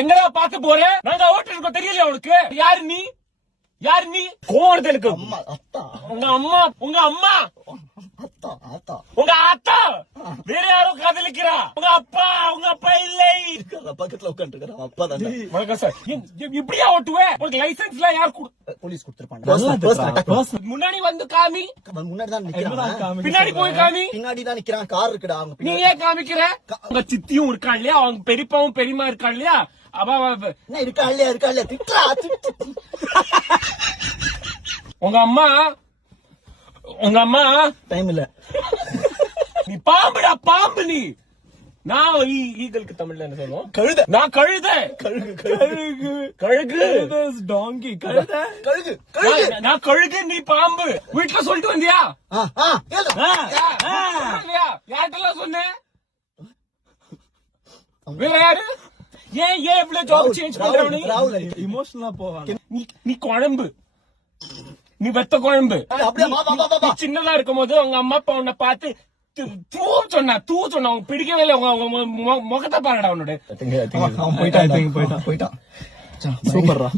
எங்கடா பாக்க போற? நாங்க ஓட்டு இருக்கோம் தெரியல உனக்கு? யாரு நீ? யாரு நீ? கோவம் எனக்கு. உங்க அம்மா உங்க அம்மா உங்க அத்தா வேற யாரும் காதலிக்கிறா? உங்க அப்பா இல்லை. பக்கத்துல உட்காந்து அப்பா தான். வணக்கம் சார். இப்படியா ஓட்டுவேன்? உங்களுக்கு லைசன்ஸ் எல்லாம் யார் போலீஸ் கொடுத்திருப்பாங்க. முன்னாடி வந்து காமி. முன்னாடி தான் நிக்கிறான். பின்னாடி போய் காமி. பின்னாடி தான் நிக்கிறான். கார் இருக்குடா. நீ ஏன் காமிக்கிற? உங்க சித்தியும் இருக்கா இல்லையா? அவங்க பெரியப்பாவும் பெரியமா இருக்கா இல்லையா? என்ன இருக்கா இல்லையா திட்டா. உங்க அம்மா டைம் இல்ல. நீ பாம்புடா பாம்பு. நீ நான் ஈகளுக்கு தமிழ்ல என்ன சொல்லுவோம்? கழுத. நான் கழுத. கழுகு டாங்கி. கழுகு. நான் கழுகு. நீ பாம்பு. வீட்டுல சொல்லிட்டு வந்தியா? யார்கிட்டலாம் சொன்னேன்? வேற யாரு? ஏன் இவ்வளவு ஜாப் சேஞ்ச் பண்ற? இமோஷனலா போவாங்க. நீ குழம்பு. நீ வெத்த குழம்பு. சின்னதா இருக்கும் போது உங்க அம்மா அப்பா உன்னை பார்த்து தூ சொன்னா உனக்கு பிடிக்கவே இல்லை. உங்க முகத்தை பாருடா உன்னோட. போயிட்டான். சூப்பர்ரா.